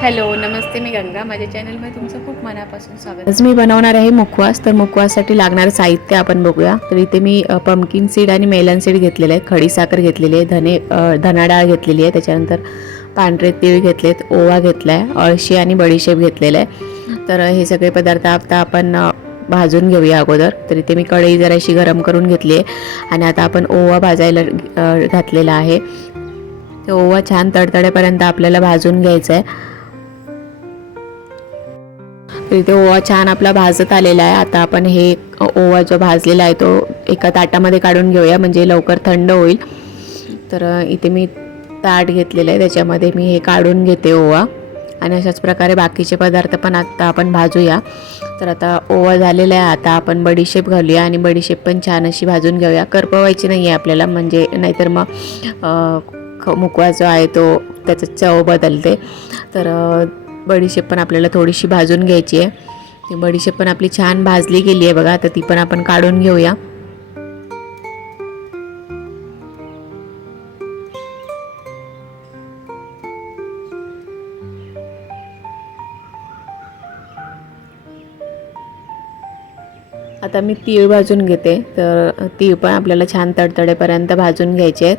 Hello नमस्ते मी गंगा. माझ्या चॅनलमध्ये तुमचं खूप मनापासून स्वागत. आज मी बनवणार आहे मुखवास. तर मुखवाससाठी लागणारं साहित्य आपण बघूया. तर इथे मी पम्पकिन सीड आणि मेलन सीड घेतलेलं आहे खडीसाखर घेतलेली आहे धने धना डाळ घेतलेली आहे. त्याच्यानंतर पांढरे तीळ घेतलेत ओवा घेतला आहे अळशी आणि बडीशेप घेतलेलं आहे. तर हे सगळे पदार्थ आता आपण भाजून घेऊया अगोदर. तर इथे मी कढई जराशी गरम करून घेतली आहे. आणि आता आपण ओवा भाजायला घातलेला आहे. ते ओवा छान तडतडेपर्यंत आपल्याला भाजून घ्यायचं आहे इथे ओवा छान आपला भाजत आलेला आहे. आता आपण हे ओवा जो भाजलेला आहे तो एका ताटामध्ये काढून घेऊया म्हणजे लवकर थंड होईल. तर इथे मी ताट घेतलेलं आहे त्याच्यामध्ये मी हे काढून घेते ओवा. आणि अशाच प्रकारे बाकीचे पदार्थ पण आता आपण भाजूया. तर आता ओवा झालेला आहे आता आपण बडीशेप घालूया आणि बडीशेप पण छान अशी भाजून घेऊया. करपवायची नाही आहे आपल्याला म्हणजे नाहीतर मग ख मुकवा जो आहे तो त्याचं चव बदलते. तर बडीशेप पण आपल्याला थोडीशी भाजून घ्यायची आहे. ती बडीशेप पण आपली छान भाजली गेली आहे बघा. तर ती पण आपण काढून घेऊया. आता मी तीळ भाजून घेते. तर तीळ पण आपल्याला छान तडतडेपर्यंत भाजून घ्यायचे आहेत.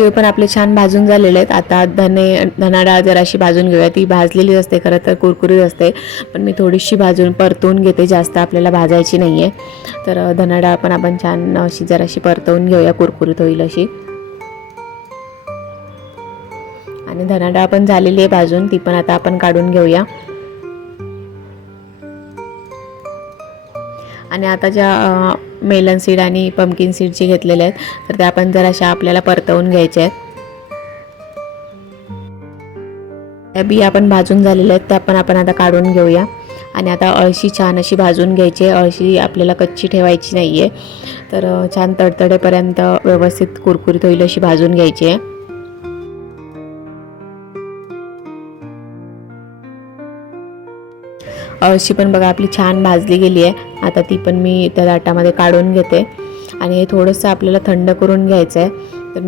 तिळ पण आपले छान भाजून झालेले आहेत. आता धने धना डाळ जराशी भाजून घेऊया ती भाजलेली असते खरं तर कुरकुरीत असते. पण मी थोडीशी भाजून परतवून घेते जास्त आपल्याला भाजायची नाही आहे तर धना डाळ पण आपण छान अशी जराशी परतवून घेऊया कुरकुरीत होईल अशी. आणि धना डाळ पण झालेली आहे भाजून ती पण आता आपण काढून घेऊया. आणि आता ज्या मेलन सीड आणि पंपकिन सीड जे घेतलेले आहेत तर त्या आपण जराशा आपल्याला परतवून घ्यायच्या आहेत. त्या बिया आपण भाजून झालेल्या आहेत त्या पण आपण आता काढून घेऊया. आणि आता अळशी छान अशी भाजून घ्यायची आहे. अळशी आपल्याला कच्ची ठेवायची नाही आहे तर छान तडतडेपर्यंत व्यवस्थित कुरकुरीत होईल अशी भाजून घ्यायची आहे. अळशी पण बघा आपली छान भाजली गेली आहे. आता ती पण मी त्या ताटामध्ये काढून घेते. आणि हे थोडंसं आपल्याला थंड करून घ्यायचं आहे तर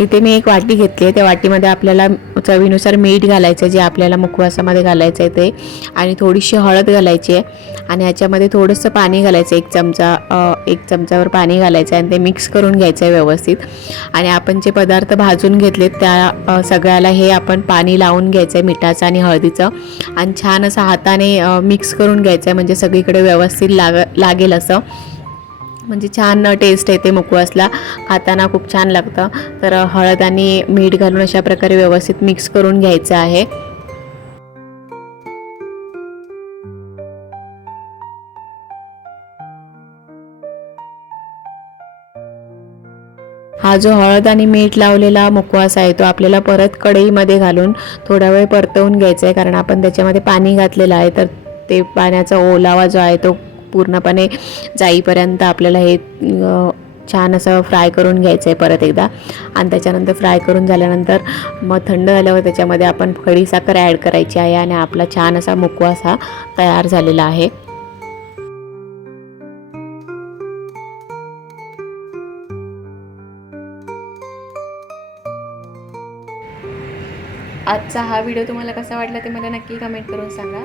इथे मी एक वाटी घेतली आहे. त्या वाटीमध्ये आपल्याला चवीनुसार मीठ घालायचं आहे जे आपल्याला मुखवासामध्ये घालायचं आहे ते. आणि थोडीशी हळद घालायची आहे. आणि ह्याच्यामध्ये थोडंसं पाणी घालायचं एक चमचा एक चमचावर पाणी घालायचं आहे आणि ते मिक्स करून घ्यायचं आहे व्यवस्थित. आणि आपण जे पदार्थ भाजून घेतलेत त्या सगळ्याला हे आपण पाणी लावून घ्यायचं आहे मिठाचं आणि हळदीचं. आणि छान असं हाताने मिक्स करून घ्यायचं आहे म्हणजे सगळीकडे व्यवस्थित लाग लागेल असं. म्हणजे छान टेस्ट येते मुकवासला. खाताना खूप छान लागतं. तर हळद आणि मीठ घालून अशा प्रकारे व्यवस्थित मिक्स करून घ्यायचं आहे. हा जो हळद आणि मीठ लावलेला मुकवास आहे तो आपल्याला परत कढईमध्ये घालून थोडा वेळ परतवून घ्यायचा आहे कारण आपण त्याच्यामध्ये पाणी घातलेलं आहे तर ते पाण्याचा ओलावा जो आहे तो पूर्णपणे जाईपर्यंत आपल्याला हे छान असं फ्राय करून घ्यायचं आहे परत एकदा. आणि त्याच्यानंतर फ्राय करून झाल्यानंतर मग थंड झाल्यावर त्याच्यामध्ये आपण खडीसाखर ॲड करायची आहे आणि आपला छान असा मुकवास हा तयार झालेला आहे. आजचा हा व्हिडिओ तुम्हाला कसा वाटला ते मला नक्की कमेंट करून सांगा.